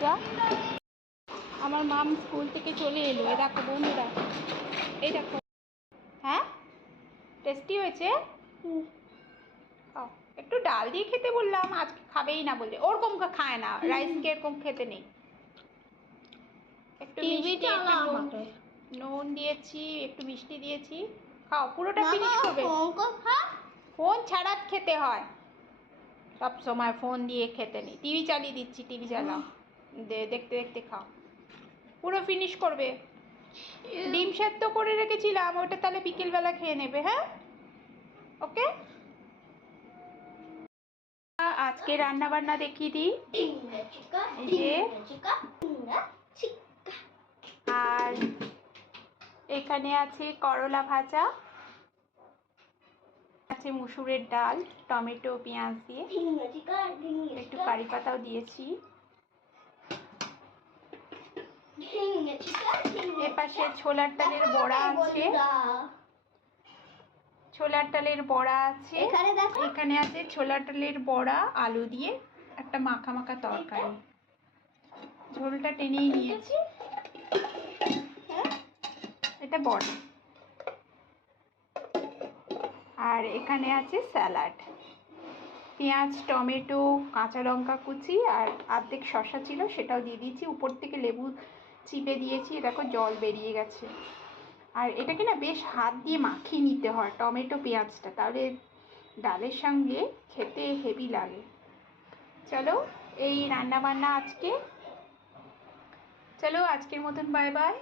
যা। আমার মাম স্কুল থেকে চলে এলো। এ দেখো বন্ধুরা। এই দেখো। হ্যাঁ? টেস্টি হয়েছে? একটু ডাল দিয়ে খেতে বললাম আজকে খাবেই না বলে। ওরকম খায় না। রাইস রাইসকে এরকম খেতে নেই। একটু মিষ্টি, একটু নুন- দিয়েছি একটু মিষ্টি দিয়েছি। খাও পুরোটা ফিনিশ করবে ফোন ছাড়া খেতে হয়। সব সময় ফোন দিয়ে খেতে নেই। টিভি চালিয়ে দিচ্ছি টিভি চালাও। দেখতে দেখতে খাও। পুরো ফিনিশ করবে। ডিম সেদ্ধ করে রেখেছিলাম, ওটা তাহলে বিকেলবেলা খেয়ে নেবে হ্যাঁ? ওকে? আজকে রান্না বান্না দেখিয়ে দিই। আর এখানে আছে করলা ভাজা। আছে মুসুরের ডাল টমেটো পেঁয়াজ দিয়ে। একটু কারি পাতাও দিয়েছি। এপাশে ছোলার ডালের বড়া আছে। ছোলার ডালের বড়া আছে। এখানে আছে ছোলার ডালের বড়া আলু দিয়ে একটা মাখা মাখা তরকারি। ঝোলটা টেনেই নিয়েছি? এটা বড়া। আর এখানে আছে স্যালাড। পেঁয়াজ, টমেটো, কাঁচা লঙ্কা কুচি আর অর্ধেক শসা ছিল, সেটাও দিয়ে দিয়েছি। উপর থেকে লেবু চিপে দিয়েছি দেখো জল বেরিয়ে গেছে। আর এটাকে না বেশ হাত দিয়ে মাখিয়ে নিতে হয়, টমেটো, পেঁয়াজটা। তাহলে ডালের সঙ্গে খেতে হেভি লাগে। চলো, এই রান্না বান্না আজকে। চলো, আজকের মতন বাই বাই